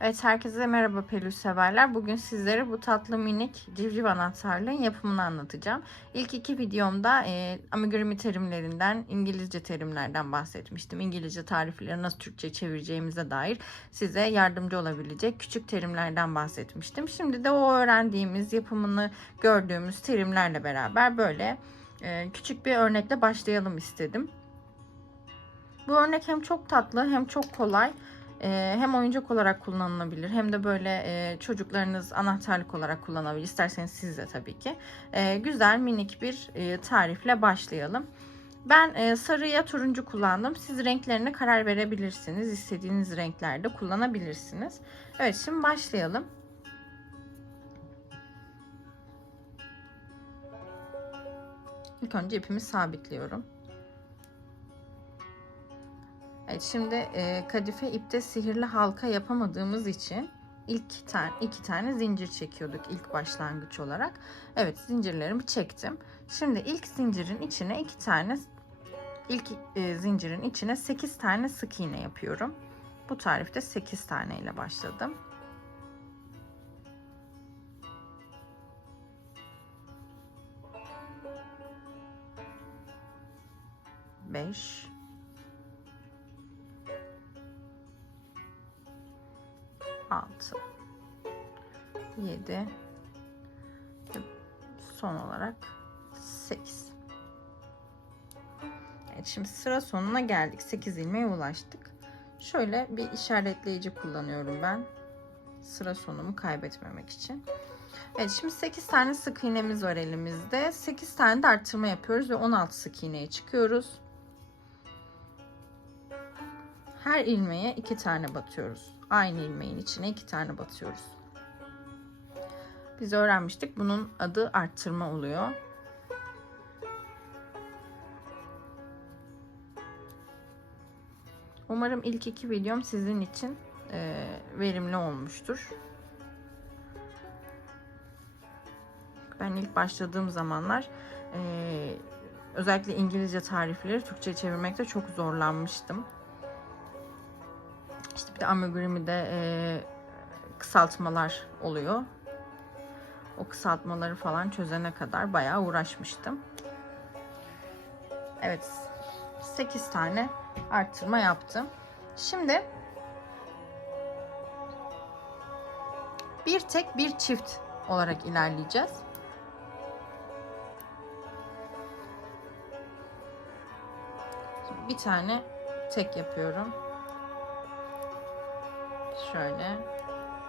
Evet herkese merhaba peluş severler. Bugün sizlere bu tatlı minik civciv anahtarlığın yapımını anlatacağım. İlk iki videomda e, amigurumi terimlerinden, İngilizce terimlerden bahsetmiştim. İngilizce tarifleri nasıl Türkçe çevireceğimize dair size yardımcı olabilecek küçük terimlerden bahsetmiştim. Şimdi de o öğrendiğimiz, yapımını gördüğümüz terimlerle beraber böyle e, küçük bir örnekle başlayalım istedim. Bu örnek hem çok tatlı hem çok kolay. Ee, hem oyuncak olarak kullanılabilir hem de böyle e, çocuklarınız anahtarlık olarak kullanabilir. İsterseniz siz de tabii ki. Ee, güzel minik bir e, tarifle başlayalım. Ben e, sarıya turuncu kullandım. Siz renklerine karar verebilirsiniz. İstediğiniz renklerde kullanabilirsiniz. Evet şimdi başlayalım. İlk önce ipimi sabitliyorum. Evet şimdi e, kadife ipte sihirli halka yapamadığımız için ilk tane iki tane zincir çekiyorduk ilk başlangıç olarak. Evet zincirlerimi çektim. Şimdi ilk zincirin içine iki tane ilk e, zincirin içine 8 tane sık iğne yapıyorum. Bu tarifte 8 tane ile başladım. Beş, 7 ve son olarak 8 Evet şimdi sıra sonuna geldik. 8 ilmeğe ulaştık. Şöyle bir işaretleyici kullanıyorum ben. Sıra sonumu kaybetmemek için. Evet şimdi 8 tane sık iğnemiz var elimizde. 8 tane de artırma yapıyoruz ve 16 sık iğneye çıkıyoruz. Her ilmeğe iki tane batıyoruz. Aynı ilmeğin içine iki tane batıyoruz. Biz öğrenmiştik. Bunun adı arttırma oluyor. Umarım ilk iki videom sizin için e, verimli olmuştur. Ben ilk başladığım zamanlar e, özellikle İngilizce tarifleri Türkçe çevirmekte çok zorlanmıştım. İşte bir de amigurumi'de e, kısaltmalar oluyor. O kısaltmaları falan çözene kadar bayağı uğraşmıştım. Evet 8 tane arttırma yaptım. Şimdi bir tek bir çift olarak ilerleyeceğiz. Bir tane tek yapıyorum şöyle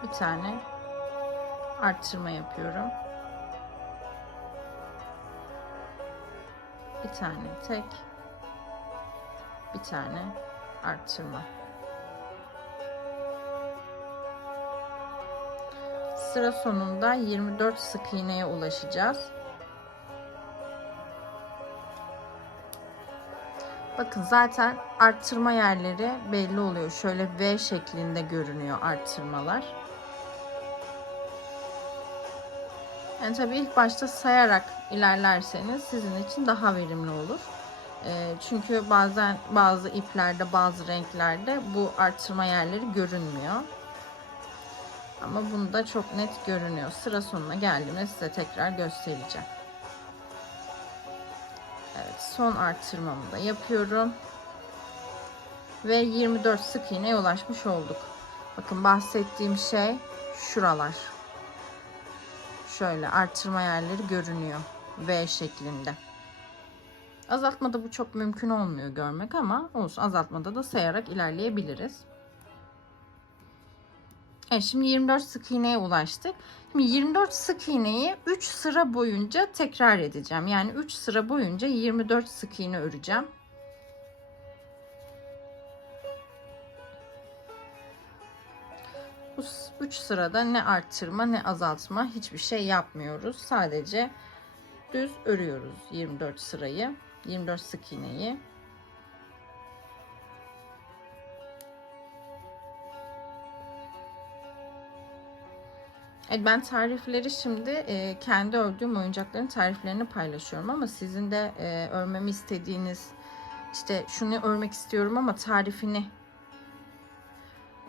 bir tane arttırma yapıyorum. Bir tane tek bir tane arttırma. Sıra sonunda 24 sık iğneye ulaşacağız. Bakın zaten arttırma yerleri belli oluyor. Şöyle V şeklinde görünüyor arttırmalar. Yani tabii ilk başta sayarak ilerlerseniz sizin için daha verimli olur. Çünkü bazen bazı iplerde, bazı renklerde bu arttırma yerleri görünmüyor. Ama bunda çok net görünüyor. Sıra sonuna geldiğimde size tekrar göstereceğim. Evet, son arttırmamı da yapıyorum. Ve 24 sık iğneye ulaşmış olduk. Bakın bahsettiğim şey şuralar. Şöyle arttırma yerleri görünüyor. V şeklinde. Azaltmada bu çok mümkün olmuyor görmek ama olsun azaltmada da sayarak ilerleyebiliriz. Evet şimdi 24 sık iğneye ulaştık. Şimdi 24 sık iğneyi 3 sıra boyunca tekrar edeceğim. Yani 3 sıra boyunca 24 sık iğne öreceğim. Bu 3 sırada ne arttırma ne azaltma hiçbir şey yapmıyoruz. Sadece düz örüyoruz 24 sırayı. 24 sık iğneyi. Evet, ben tarifleri şimdi e, kendi ördüğüm oyuncakların tariflerini paylaşıyorum ama sizin de e, örmemi istediğiniz işte şunu örmek istiyorum ama tarifini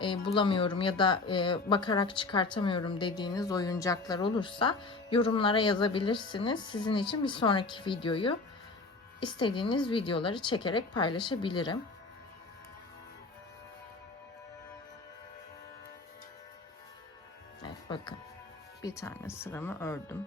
e, bulamıyorum ya da e, bakarak çıkartamıyorum dediğiniz oyuncaklar olursa yorumlara yazabilirsiniz. Sizin için bir sonraki videoyu istediğiniz videoları çekerek paylaşabilirim. Evet bakın bir tane sıramı ördüm.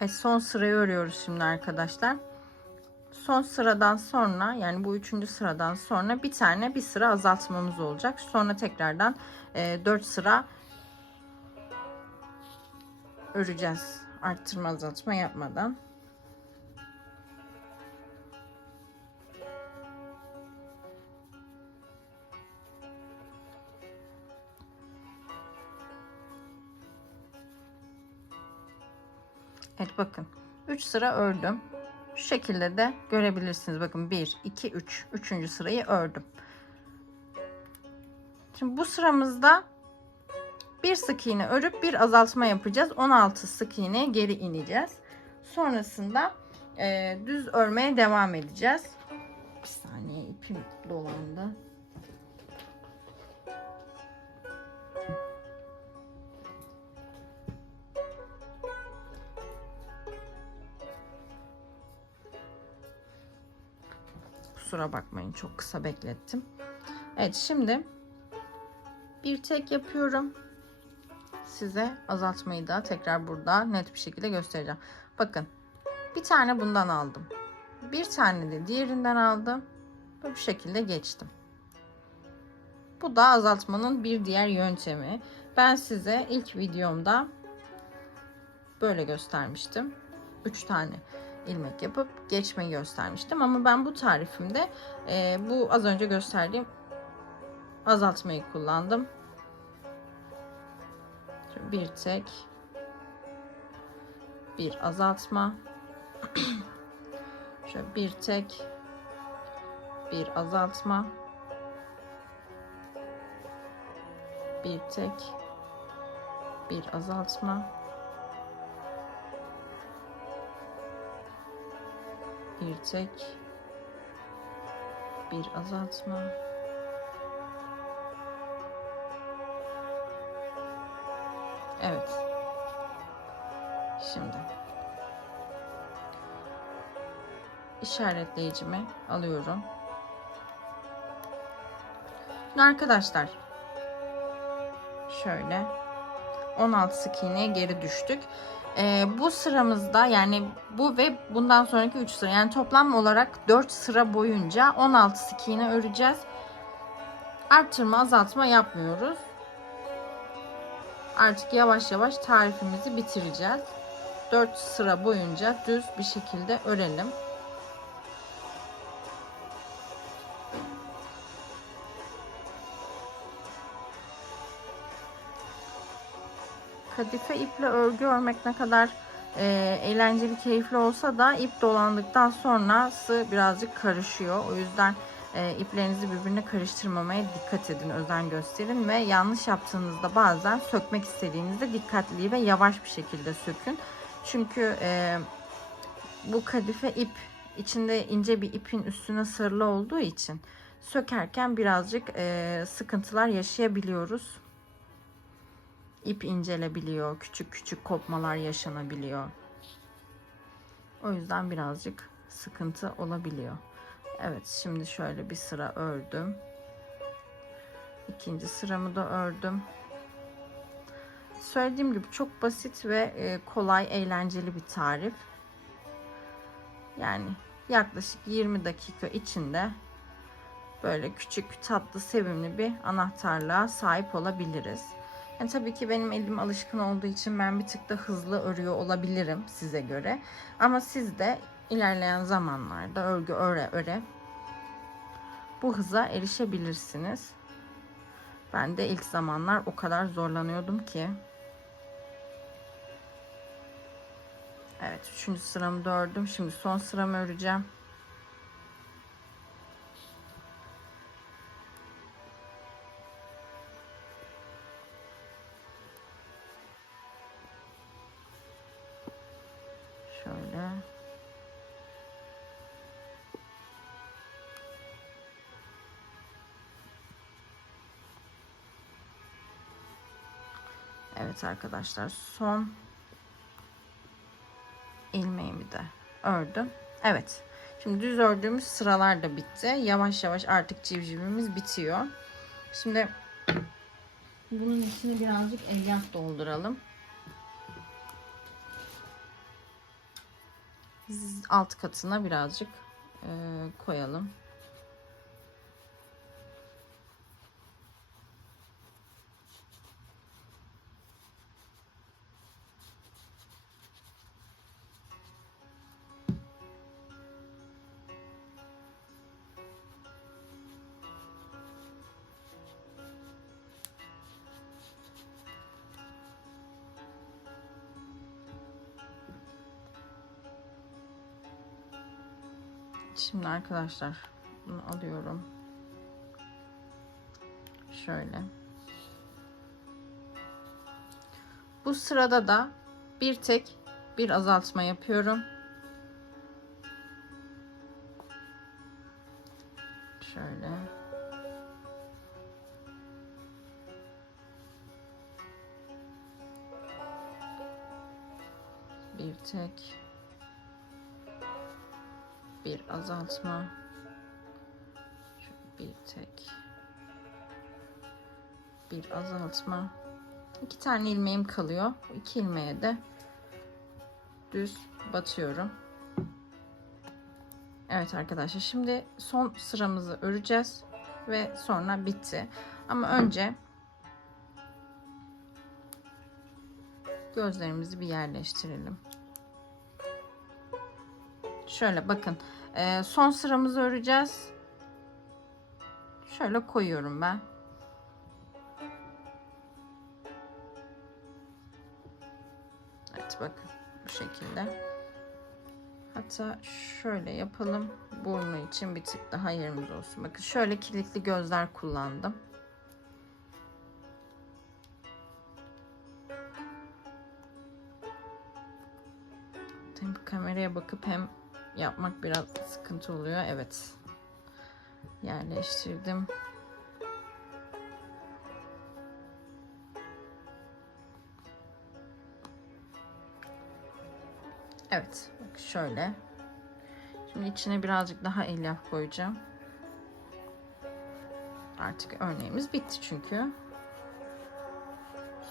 Evet, son sırayı örüyoruz şimdi arkadaşlar. Son sıradan sonra yani bu üçüncü sıradan sonra bir tane bir sıra azaltmamız olacak. Sonra tekrardan e, 4 sıra öreceğiz. Arttırma azaltma yapmadan. Evet bakın 3 sıra ördüm. Şu şekilde de görebilirsiniz. Bakın 1, 2, 3. Üçüncü sırayı ördüm. Şimdi bu sıramızda bir sık iğne örüp bir azaltma yapacağız. 16 sık iğneye geri ineceğiz. Sonrasında e, düz örmeye devam edeceğiz. Bir saniye ipim dolandı. Kusura bakmayın çok kısa beklettim. Evet şimdi bir tek yapıyorum. Size azaltmayı da tekrar burada net bir şekilde göstereceğim. Bakın bir tane bundan aldım. Bir tane de diğerinden aldım. Böyle bu şekilde geçtim. Bu da azaltmanın bir diğer yöntemi. Ben size ilk videomda böyle göstermiştim. 3 tane ilmek yapıp geçmeyi göstermiştim. Ama ben bu tarifimde e, bu az önce gösterdiğim azaltmayı kullandım. Bir tek bir azaltma şöyle bir tek bir azaltma bir tek bir azaltma bir tek bir azaltma Evet. Şimdi işaretleyicimi alıyorum. Arkadaşlar şöyle 16 sık iğneye geri düştük. Ee, bu sıramızda yani bu ve bundan sonraki 3 sıra yani toplam olarak 4 sıra boyunca 16 sık iğne öreceğiz. Arttırma azaltma yapmıyoruz. Artık yavaş yavaş tarifimizi bitireceğiz. 4 sıra boyunca düz bir şekilde örelim. Kadife iple örgü örmek ne kadar e, eğlenceli, keyifli olsa da ip dolandıktan sonrası birazcık karışıyor. O yüzden e, iplerinizi birbirine karıştırmamaya dikkat edin, özen gösterin ve yanlış yaptığınızda bazen sökmek istediğinizde dikkatli ve yavaş bir şekilde sökün. Çünkü e, bu kadife ip içinde ince bir ipin üstüne sarılı olduğu için sökerken birazcık e, sıkıntılar yaşayabiliyoruz. İp incelebiliyor, küçük küçük kopmalar yaşanabiliyor. O yüzden birazcık sıkıntı olabiliyor. Evet şimdi şöyle bir sıra ördüm. İkinci sıramı da ördüm. Söylediğim gibi çok basit ve e, kolay, eğlenceli bir tarif. Yani yaklaşık 20 dakika içinde böyle küçük, tatlı, sevimli bir anahtarlığa sahip olabiliriz. Yani tabii ki benim elim alışkın olduğu için ben bir tık da hızlı örüyor olabilirim size göre. Ama siz de ilerleyen zamanlarda örgü öre öre bu hıza erişebilirsiniz. Ben de ilk zamanlar o kadar zorlanıyordum ki. Evet, üçüncü sıramı da ördüm. Şimdi son sıramı öreceğim. Evet arkadaşlar son ilmeğimi de ördüm. Evet. Şimdi düz ördüğümüz sıralar da bitti. Yavaş yavaş artık civcivimiz bitiyor. Şimdi bunun içine birazcık elyaf dolduralım. Alt katına birazcık e, koyalım. Şimdi arkadaşlar bunu alıyorum. Şöyle. Bu sırada da bir tek bir azaltma yapıyorum. Şöyle. Bir tek azaltma. Şöyle bir tek. Bir azaltma. İki tane ilmeğim kalıyor. Bu iki ilmeğe de düz batıyorum. Evet arkadaşlar şimdi son sıramızı öreceğiz ve sonra bitti. Ama önce gözlerimizi bir yerleştirelim. Şöyle bakın. Ee, son sıramızı öreceğiz. Şöyle koyuyorum ben. Evet bakın bu şekilde. Hatta şöyle yapalım. Burnu için bir tık daha yerimiz olsun. Bakın şöyle kilitli gözler kullandım. Tabii kameraya bakıp hem yapmak biraz sıkıntı oluyor. Evet. Yerleştirdim. Evet. Bak şöyle. Şimdi içine birazcık daha elyaf koyacağım. Artık örneğimiz bitti çünkü.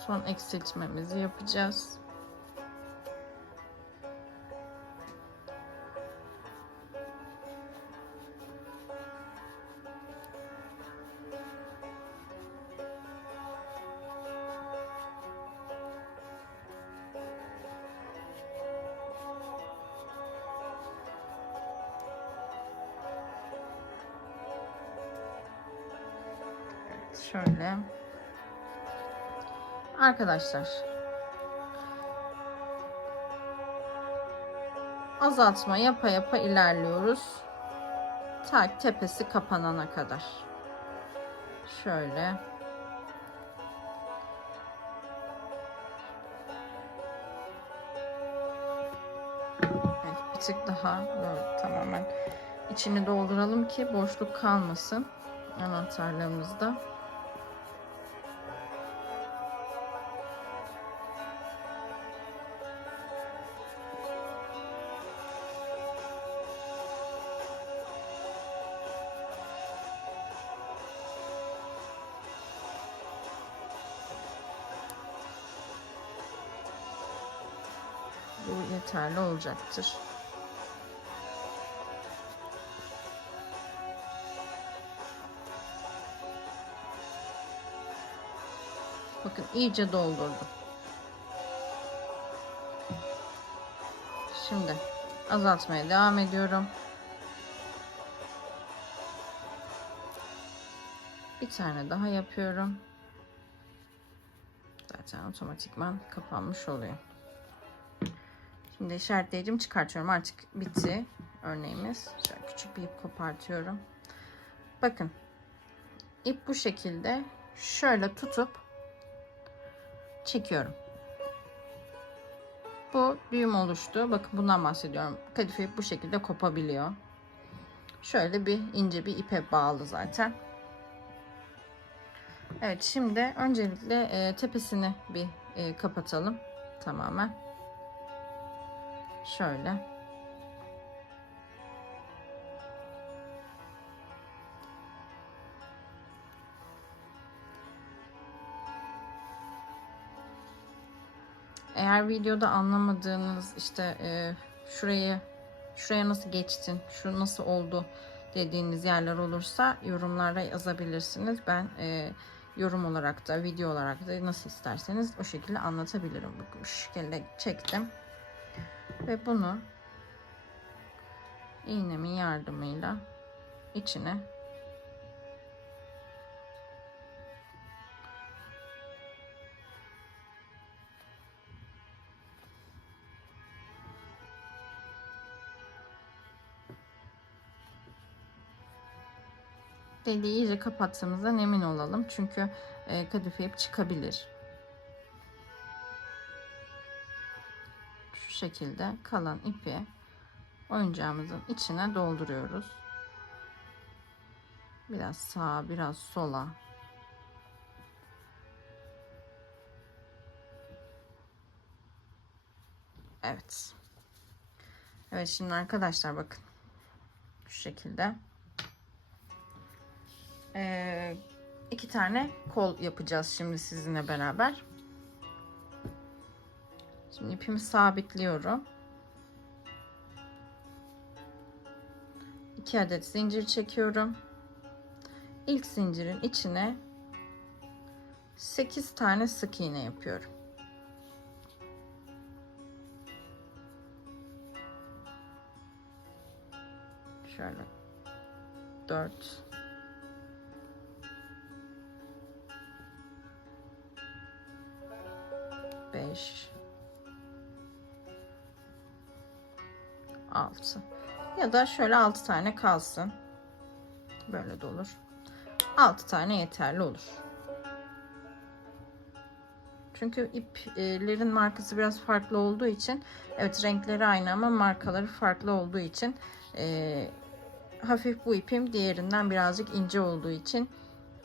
Son eksiltmemizi yapacağız. Arkadaşlar. Azaltma yapa yapa ilerliyoruz. Ta tepesi kapanana kadar. Şöyle. Bir tık daha böyle tamamen içini dolduralım ki boşluk kalmasın anahtarlarımızda. Yeterli olacaktır. Bakın iyice doldurdum. Şimdi azaltmaya devam ediyorum. Bir tane daha yapıyorum. Zaten otomatikman kapanmış oluyor. Şimdi işaretleyicimi çıkartıyorum. Artık bitti örneğimiz. Şöyle küçük bir ip kopartıyorum. Bakın. ip bu şekilde şöyle tutup çekiyorum. Bu düğüm oluştu. Bakın bundan bahsediyorum. Kadife bu şekilde kopabiliyor. Şöyle bir ince bir ipe bağlı zaten. Evet şimdi öncelikle e, tepesini bir e, kapatalım tamamen. Şöyle. Eğer videoda anlamadığınız işte e, şurayı şuraya nasıl geçtin, şu nasıl oldu dediğiniz yerler olursa yorumlara yazabilirsiniz. Ben e, yorum olarak da video olarak da nasıl isterseniz o şekilde anlatabilirim. Bu şekilde çektim. Ve bunu iğnemin yardımıyla içine deliği iyice kapattığımızdan emin olalım. Çünkü e, kadife ip çıkabilir. Şekilde kalan ipi oyuncağımızın içine dolduruyoruz. Biraz sağa, biraz sola. Evet. Evet şimdi arkadaşlar bakın. Şu şekilde. Ee, iki tane kol yapacağız şimdi sizinle beraber. Şimdi ipimi sabitliyorum. 2 adet zincir çekiyorum. İlk zincirin içine 8 tane sık iğne yapıyorum. Şöyle 4 5 6 ya da şöyle 6 tane kalsın. Böyle de olur. 6 tane yeterli olur. Çünkü iplerin markası biraz farklı olduğu için evet renkleri aynı ama markaları farklı olduğu için e, hafif bu ipim diğerinden birazcık ince olduğu için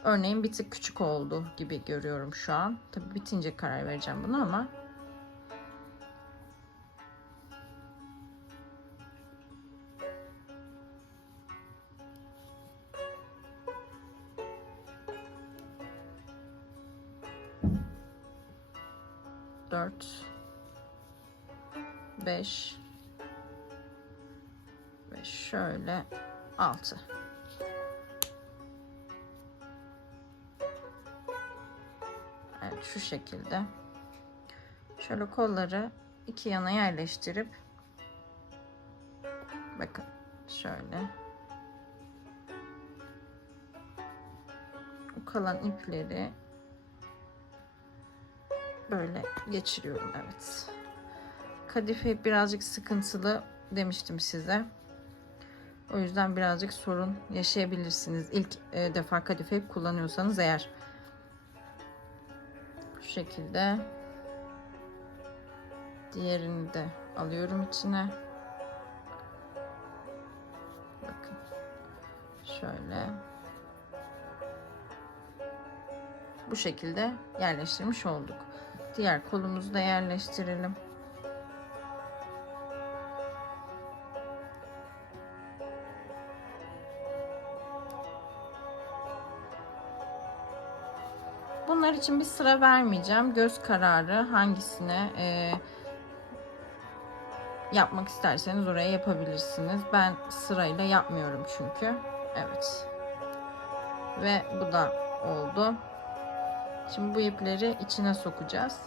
örneğin bir tık küçük oldu gibi görüyorum şu an. Tabi bitince karar vereceğim bunu ama 5 ve şöyle 6 Evet şu şekilde. Şöyle kolları iki yana yerleştirip bakın şöyle. O kalan ipleri böyle geçiriyorum evet kadife birazcık sıkıntılı demiştim size. O yüzden birazcık sorun yaşayabilirsiniz. İlk e, defa kadife kullanıyorsanız eğer. Şu şekilde. Diğerini de alıyorum içine. Bakın. Şöyle. Bu şekilde yerleştirmiş olduk. Diğer kolumuzu da yerleştirelim. İçin bir sıra vermeyeceğim. Göz kararı hangisine e, yapmak isterseniz oraya yapabilirsiniz. Ben sırayla yapmıyorum çünkü. Evet. Ve bu da oldu. Şimdi bu ipleri içine sokacağız.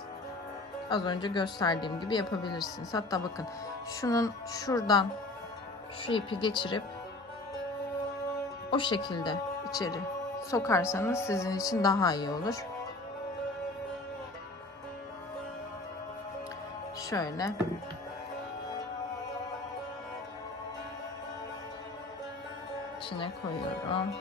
Az önce gösterdiğim gibi yapabilirsiniz. Hatta bakın şunun şuradan şu ipi geçirip o şekilde içeri sokarsanız sizin için daha iyi olur. Şöyle. içine koyuyorum.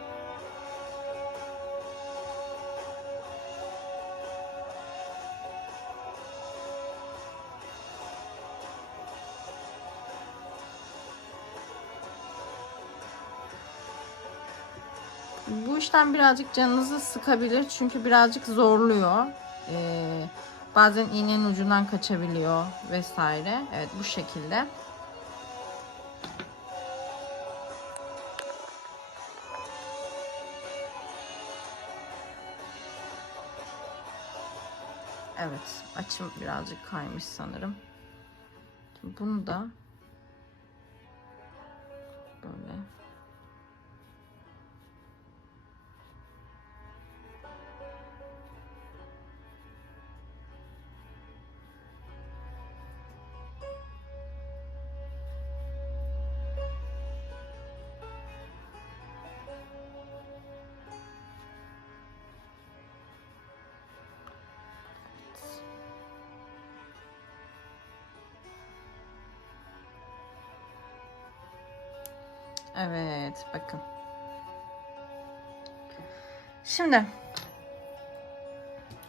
Bu işlem birazcık canınızı sıkabilir çünkü birazcık zorluyor. Ee, bazen iğnenin ucundan kaçabiliyor vesaire. Evet bu şekilde. Evet açım birazcık kaymış sanırım. Bunu da Evet bakın. Şimdi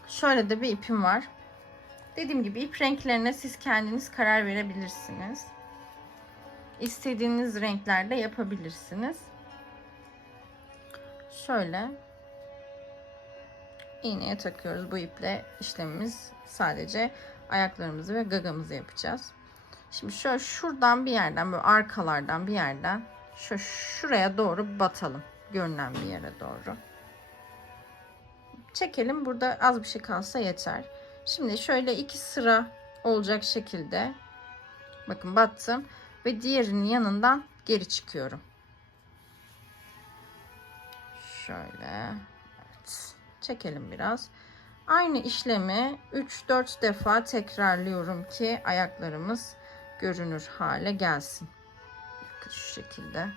şöyle de bir ipim var. Dediğim gibi ip renklerine siz kendiniz karar verebilirsiniz. İstediğiniz renklerde yapabilirsiniz. Şöyle iğneye takıyoruz. Bu iple işlemimiz sadece ayaklarımızı ve gagamızı yapacağız. Şimdi şöyle şuradan bir yerden böyle arkalardan bir yerden şu şuraya doğru batalım. Görünen bir yere doğru. Çekelim. Burada az bir şey kalsa yeter. Şimdi şöyle iki sıra olacak şekilde bakın battım ve diğerinin yanından geri çıkıyorum. Şöyle. Evet. Çekelim biraz. Aynı işlemi 3-4 defa tekrarlıyorum ki ayaklarımız görünür hale gelsin. Şu şekilde.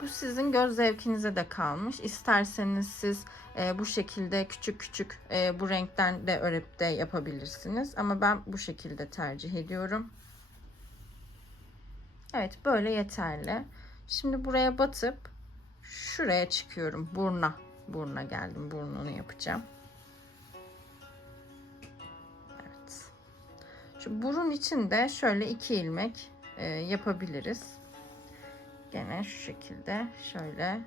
Bu sizin göz zevkinize de kalmış. İsterseniz siz e, bu şekilde küçük küçük e, bu renkten de örüp de yapabilirsiniz. Ama ben bu şekilde tercih ediyorum. Evet böyle yeterli. Şimdi buraya batıp şuraya çıkıyorum. Burna. Burna geldim. Burnunu yapacağım. Şu burun için de şöyle iki ilmek e, yapabiliriz. Gene şu şekilde şöyle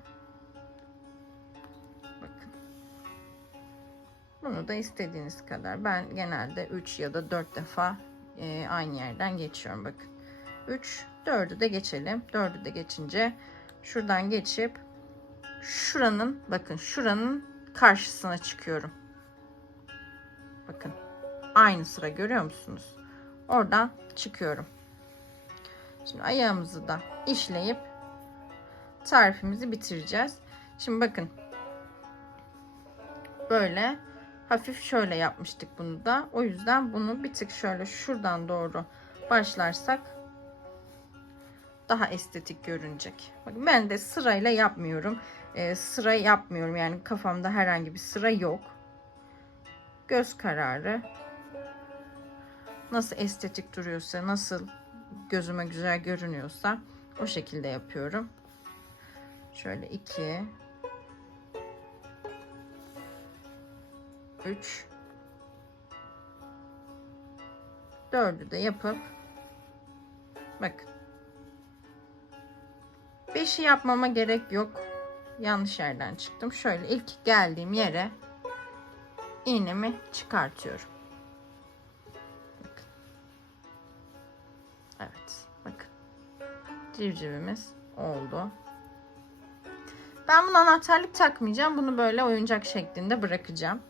bakın. Bunu da istediğiniz kadar. Ben genelde 3 ya da 4 defa e, aynı yerden geçiyorum bakın. 3 4'ü de geçelim. 4'ü de geçince şuradan geçip şuranın bakın şuranın karşısına çıkıyorum. Bakın. Aynı sıra görüyor musunuz? Oradan çıkıyorum. Şimdi ayağımızı da işleyip tarifimizi bitireceğiz. Şimdi bakın. Böyle hafif şöyle yapmıştık bunu da. O yüzden bunu bir tık şöyle şuradan doğru başlarsak daha estetik görünecek. Bakın ben de sırayla yapmıyorum. Ee, sıra yapmıyorum yani kafamda herhangi bir sıra yok. Göz kararı nasıl estetik duruyorsa, nasıl gözüme güzel görünüyorsa o şekilde yapıyorum. Şöyle 2 3 4'ü de yapıp Bakın. Beşi yapmama gerek yok. Yanlış yerden çıktım. Şöyle ilk geldiğim yere iğnemi çıkartıyorum. Civcivimiz oldu. Ben bunu anahtarlık takmayacağım. Bunu böyle oyuncak şeklinde bırakacağım.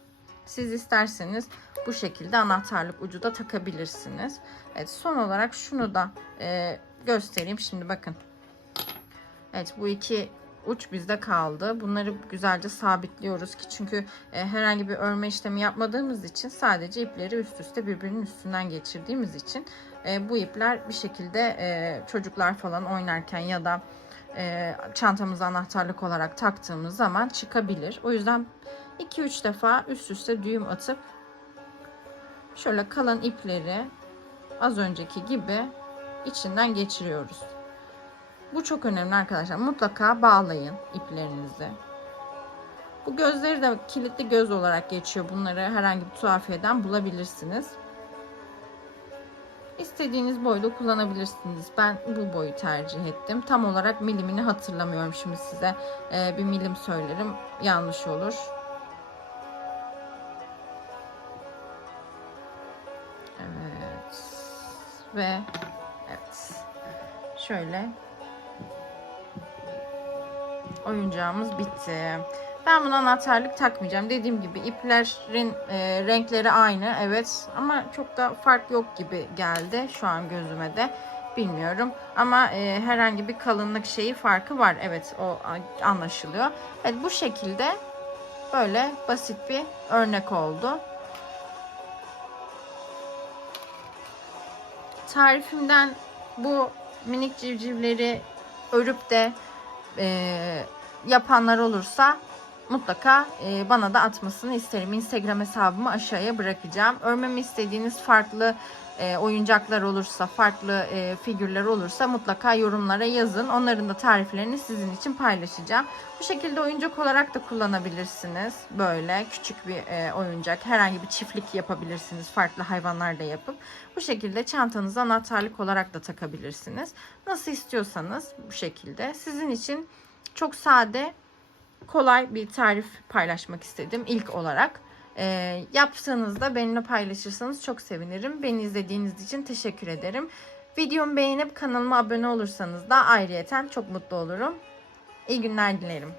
Siz isterseniz bu şekilde anahtarlık ucu da takabilirsiniz. Evet son olarak şunu da e, göstereyim. Şimdi bakın. Evet bu iki uç bizde kaldı. Bunları güzelce sabitliyoruz ki çünkü e, herhangi bir örme işlemi yapmadığımız için sadece ipleri üst üste birbirinin üstünden geçirdiğimiz için e, bu ipler bir şekilde e, çocuklar falan oynarken ya da e, çantamıza anahtarlık olarak taktığımız zaman çıkabilir. O yüzden 2-3 defa üst üste düğüm atıp şöyle kalan ipleri az önceki gibi içinden geçiriyoruz. Bu çok önemli arkadaşlar. Mutlaka bağlayın iplerinizi. Bu gözleri de kilitli göz olarak geçiyor. Bunları herhangi bir tuhafiyeden bulabilirsiniz. İstediğiniz boyda kullanabilirsiniz. Ben bu boyu tercih ettim. Tam olarak milimini hatırlamıyorum şimdi size. Ee, bir milim söylerim. Yanlış olur. Evet. Ve evet. Şöyle oyuncağımız bitti. Ben buna anahtarlık takmayacağım. Dediğim gibi iplerin e, renkleri aynı evet ama çok da fark yok gibi geldi şu an gözüme de. Bilmiyorum ama e, herhangi bir kalınlık şeyi farkı var. Evet o anlaşılıyor. Evet bu şekilde böyle basit bir örnek oldu. Tarifimden bu minik civcivleri örüp de e, yapanlar olursa mutlaka e, bana da atmasını isterim. Instagram hesabımı aşağıya bırakacağım. Örmemi istediğiniz farklı e, oyuncaklar olursa, farklı e, figürler olursa mutlaka yorumlara yazın. Onların da tariflerini sizin için paylaşacağım. Bu şekilde oyuncak olarak da kullanabilirsiniz. Böyle küçük bir e, oyuncak. Herhangi bir çiftlik yapabilirsiniz. Farklı hayvanlar da yapıp. Bu şekilde çantanıza anahtarlık olarak da takabilirsiniz. Nasıl istiyorsanız bu şekilde. Sizin için çok sade, kolay bir tarif paylaşmak istedim ilk olarak. E, yaptığınızda benimle paylaşırsanız çok sevinirim. Beni izlediğiniz için teşekkür ederim. Videomu beğenip kanalıma abone olursanız da ayrıyeten çok mutlu olurum. İyi günler dilerim.